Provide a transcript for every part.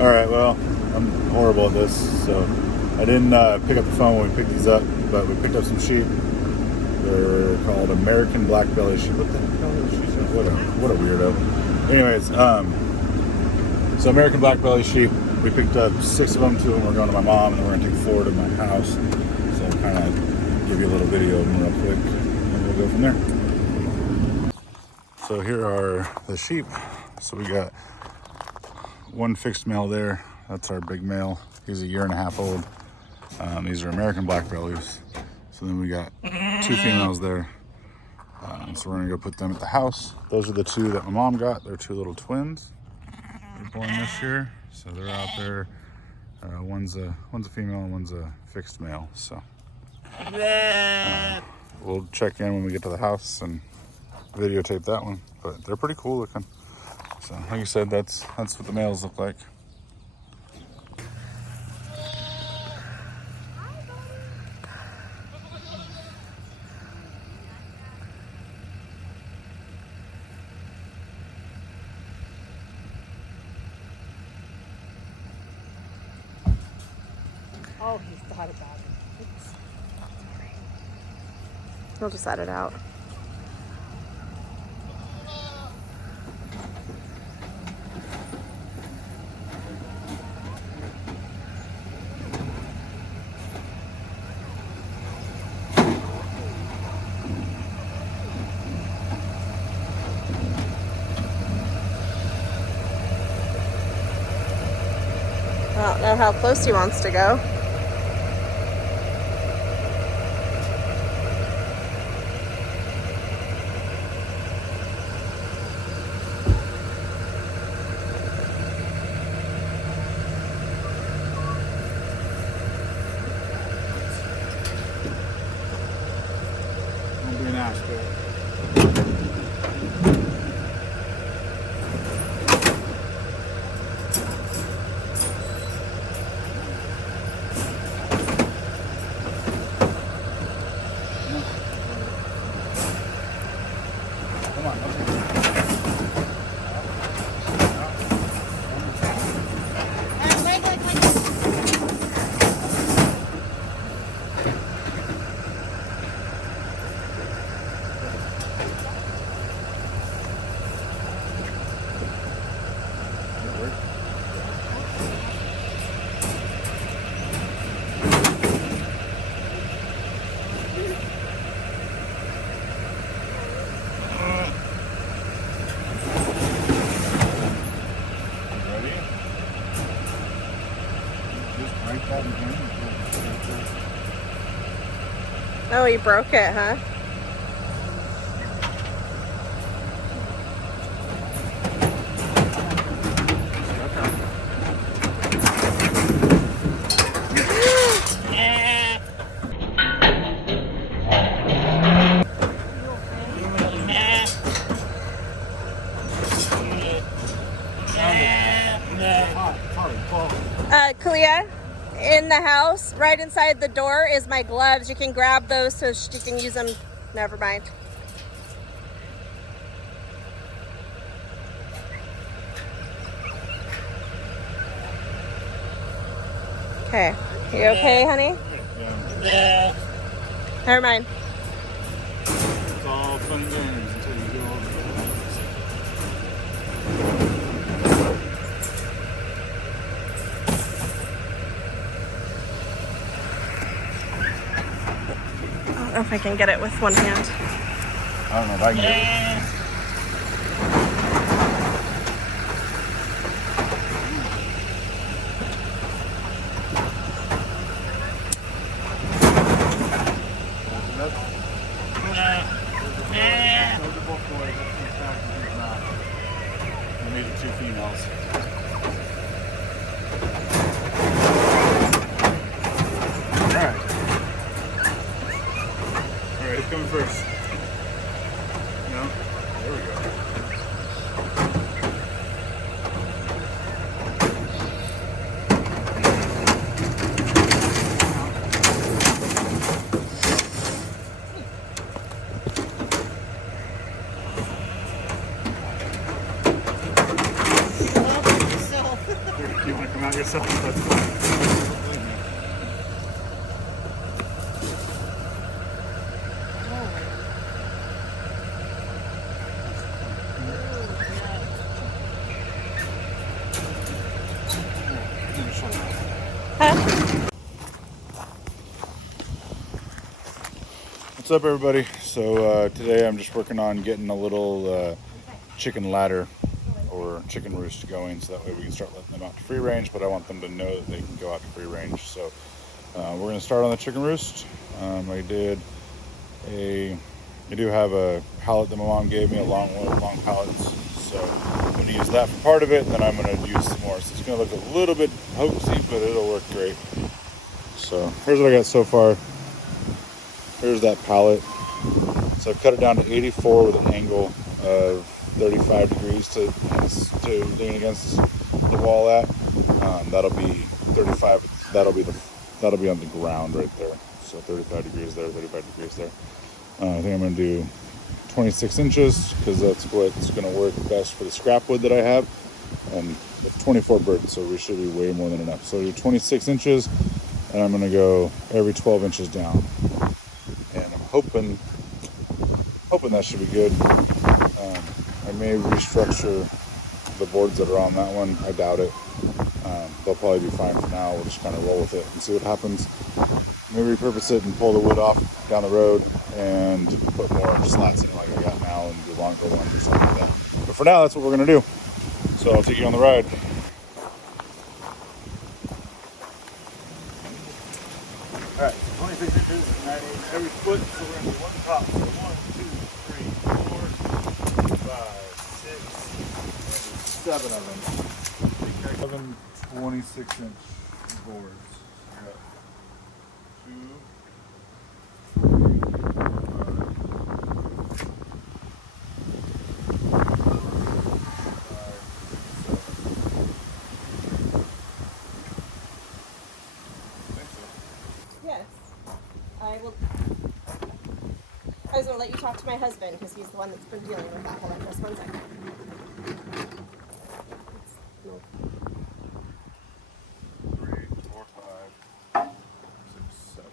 Alright, well, I'm horrible at this, so I didn't pick up the phone when we picked these up, but we picked up some sheep. They're called American Blackbelly Sheep. What the hell is she? What a weirdo. Anyways, so American Blackbelly Sheep, we picked up 6 of them. 2 of them are going to my mom, and then we're going to take 4 to my house. So I'll kind of give you a little video of them real quick, and we'll go from there. So here are the sheep. So we got 1 fixed male there. That's our big male. He's a 1.5 years old. These are American Blackbellies. So then we got 2 females there. So we're gonna go put them at the house. Those are the 2 that my mom got. They're 2 little twins. They're born this year. So they're out there. One's a female and one's a fixed male. So we'll check in when we get to the house and videotape that one. But they're pretty cool looking. So like I said, that's what the males look like. Oh, he's thought about it. Oops. Sorry. We'll just let it out. I don't know how close he wants to go. Don't be an asshole. Come on, let's go. Oh, he broke it, huh? Kalia, in the house, right inside the door is my gloves. You can grab those so she can use them. Never mind. Okay. You okay, honey? Yeah. Never mind. It's all fun and games until you go over I don't know if I can get it with one hand. I don't know if I can get it. Those are both boys. That's the fact that he's not. And these are 2 females. Alright. Alright, who's coming first? No? not yourself. That's fine. What's up, everybody? So today I'm just working on getting a little chicken ladder or chicken roost going, so that way we can start letting them out to free range. But I want them to know that they can go out to free range. So we're going to start on the chicken roost. I do have a pallet that my mom gave me, a long pallets. So I'm going to use that for part of it, and then I'm going to use some more. So it's going to look a little bit hoaxy, but it'll work great. So here's what I got so far. Here's that pallet. So I've cut it down to 84 with an angle of 35 degrees to lean against the wall at. That'll be 35. That'll be on the ground right there. So 35 degrees there, 35 degrees there. I think I'm going to do 26 inches because that's what's going to work best for the scrap wood that I have. And it's 24 birds, so we should be way more than enough. So do 26 inches, and I'm going to go every 12 inches down. And I'm hoping that should be good. I may restructure the boards that are on that one. I doubt it. They'll probably be fine for now. We'll just kind of roll with it and see what happens. Maybe repurpose it and pull the wood off down the road and put more slats in it like I got now and do longer ones or something like that. But for now, that's what we're going to do. So I'll take you on the ride. All right, 26 inches, and I need every foot, so we're going to do one top. So 1, 2, 3, 4, 5, 6, 7 of them. 7 26-inch boards. I got 2, Yes. I will. I was going to let you talk to my husband because he's the one that's been dealing with that. Hold on just 1 second. 3, 4, 5, 6, 7.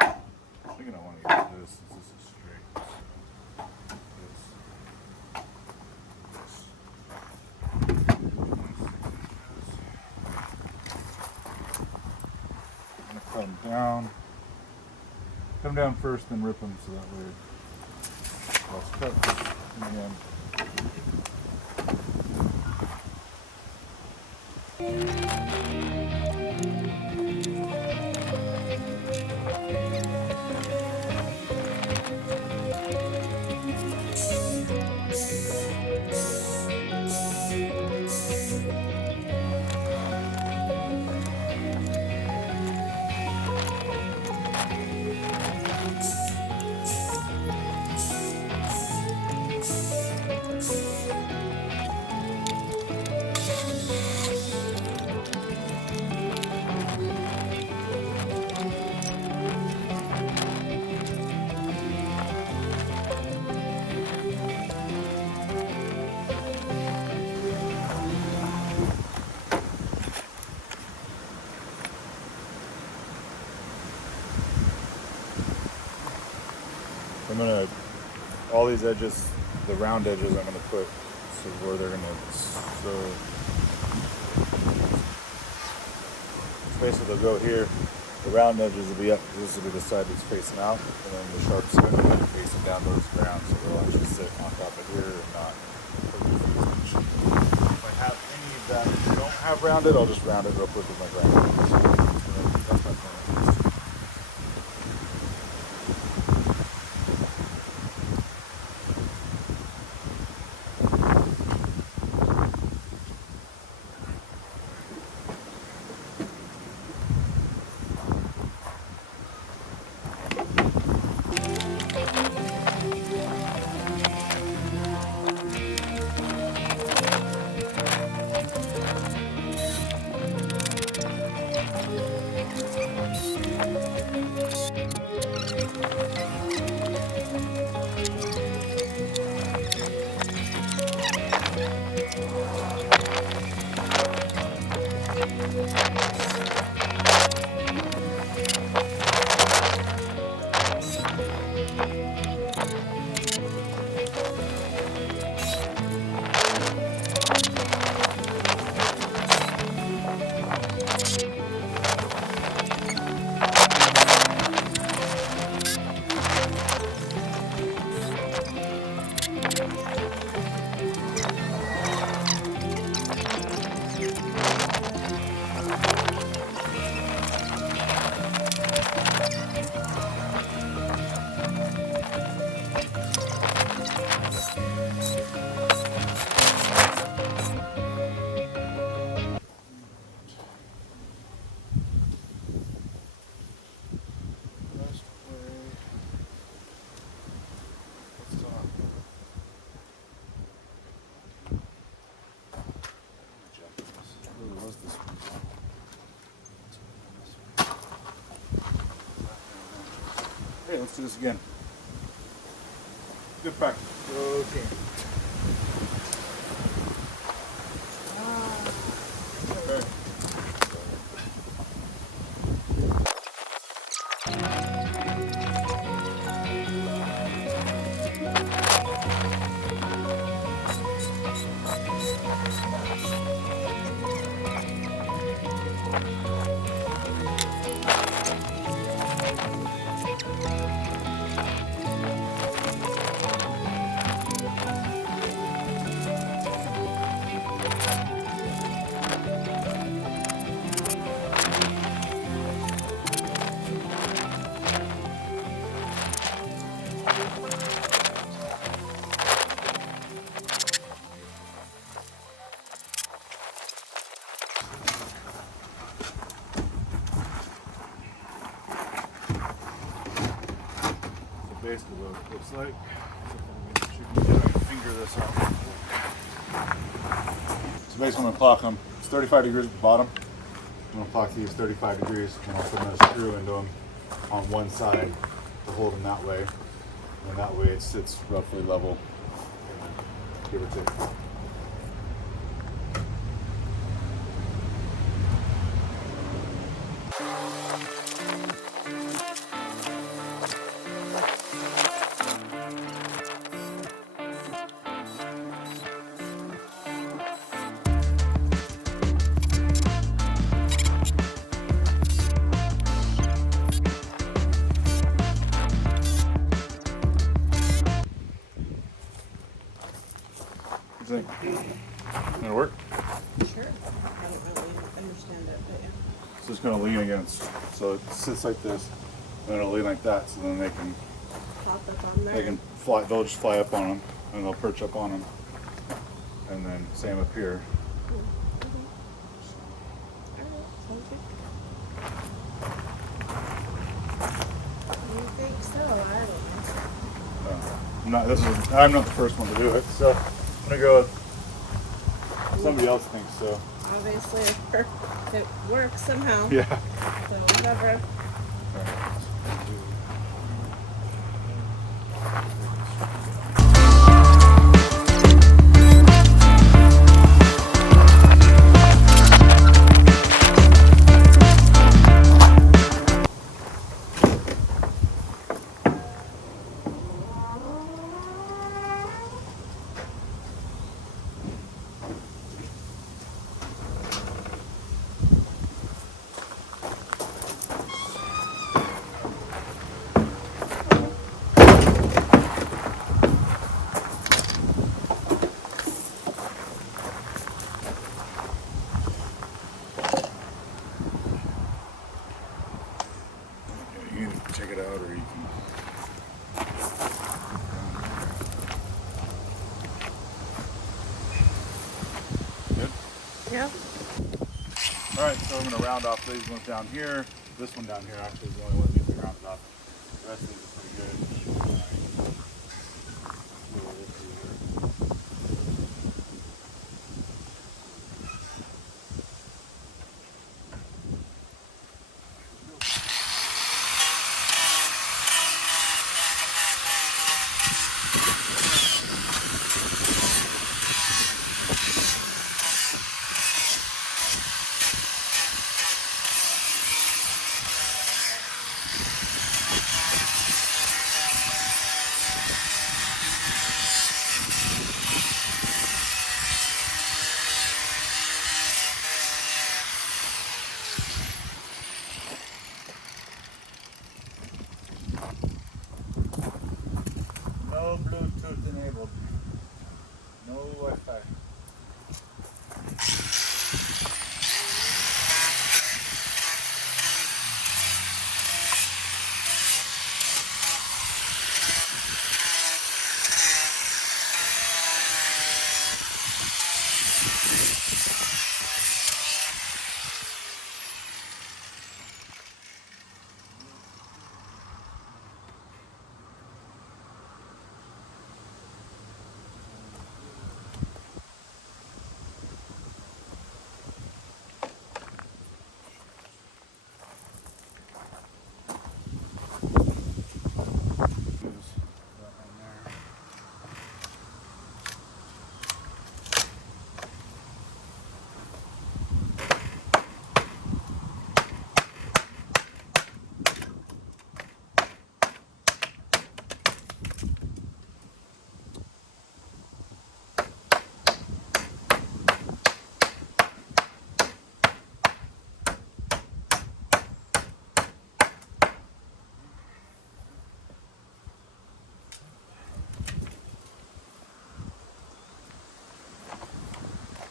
I'm thinking I want to use this since this is straight. I'm going to come down first, then rip them so that way I'll cut in the end. I'm gonna, all these edges, the round edges I'm gonna put so where they're gonna, so basically they'll go here, the round edges will be up, this will be the side that's facing out, and then the sharp side will be facing down towards the ground, so they'll actually sit on top of here and not perfectly. If I have any of that that don't have rounded, I'll just round it real quick with my ground edges. That's my plan. Hey, let's do this again. Good practice. Okay. Okay. Basically what it looks like. So you can finger this out. So basically I'm going to clock them. It's 35 degrees at the bottom. I'm going to clock these 35 degrees and I'll put another screw into them on one side to hold them that way. And that way it sits roughly level, give or take. Think? Gonna work? Sure. I don't really understand it, but yeah. So it's gonna lean against, so it sits like this, and it'll lean like that, so then they can Pop up on there. they can fly. They'll just fly up on them, and they'll perch up on them, and then same up here. You think so? I don't know. I'm not the first one to do it, so I'm gonna go with somebody else thinks so. Obviously, it works somehow. Yeah. So whatever. You can check it out, or you can. Good? Yeah. All right, so I'm going to round off these ones down here. This one down here actually is the only one that needs to be rounded off. The rest of these are pretty good.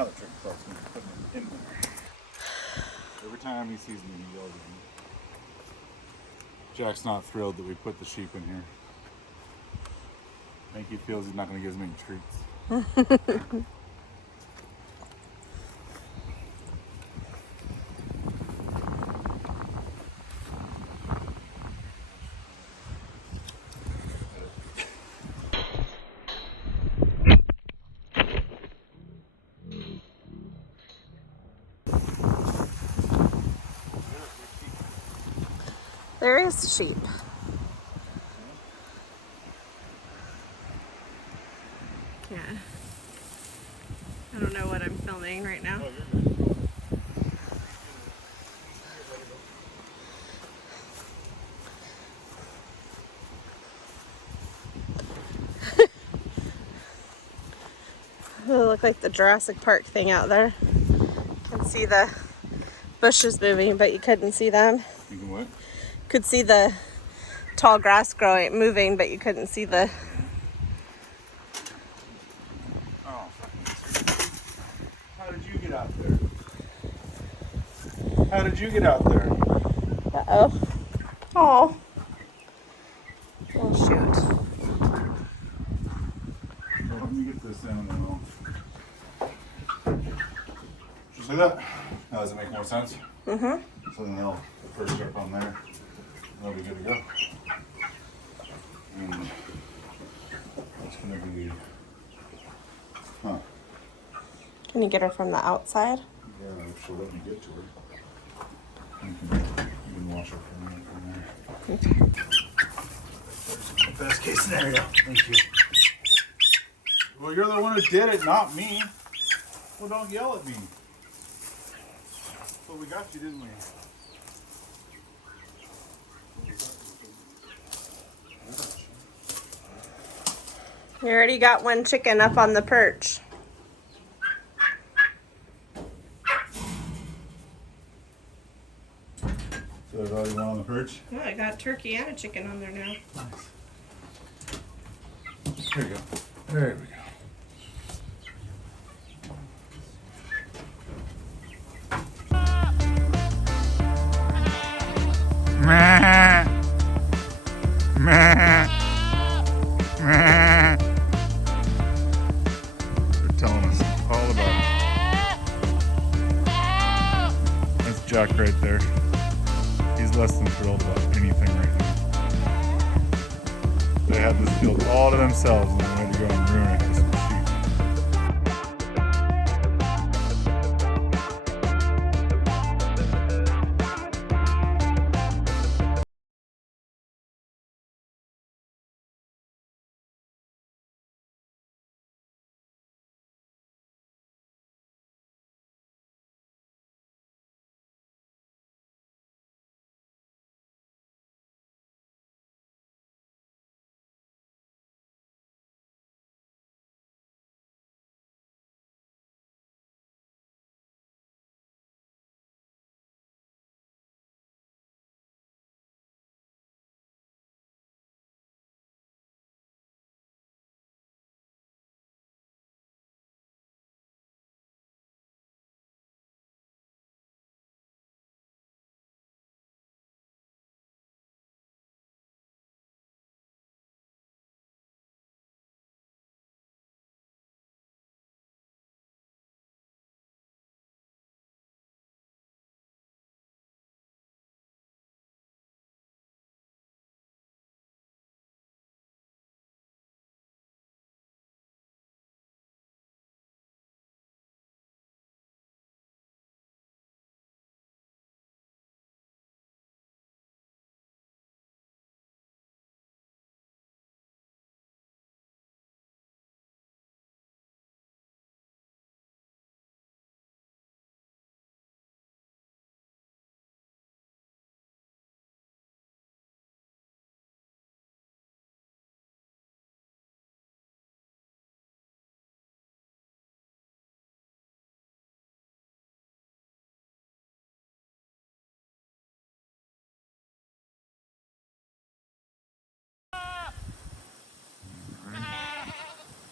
Now the trick part's gonna be putting him in there. Every time he sees me, he yells at me. Jack's not thrilled that we put the sheep in here. I think he feels he's not gonna get as many treats. There is sheep. Yeah. I don't know what I'm filming right now. It looked like the Jurassic Park thing out there. You can see the bushes moving, but you couldn't see them. You can what? Could see the tall grass moving, but you couldn't see the. Oh, how did you get out there? How did you get out there? Uh-oh. Oh. Oh, shoot. Well, let me get this in and I'll... Just like that. Now does it make more sense? Mm-hmm. So then they'll first strip on there. And they'll be good to go. And it's gonna be... Huh. Can you get her from the outside? Yeah, if she'll let me get to her. You can wash her for a minute from there. Okay. Best case scenario. Thank you. Well, you're the one who did it, not me. Well, don't yell at me. Well, we got you, didn't we? You already got one chicken up on the perch. So there's already one on the perch? Oh, I got a turkey and a chicken on there now. Nice. There you go. There we go. Meh. Meh. Meh. They're telling us all about it. That's Jack right there. He's less than thrilled about anything right now. They had this field all to themselves and they had to go and ruin it for some sheep.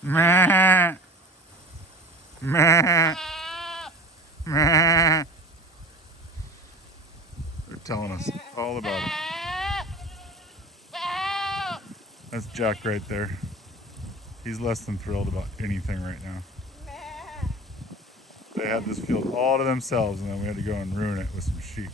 Meh. Meh. telling us all about it. That's Jack right there. He's less than thrilled about anything right now. They had this field all to themselves, and then we had to go and ruin it with some sheep.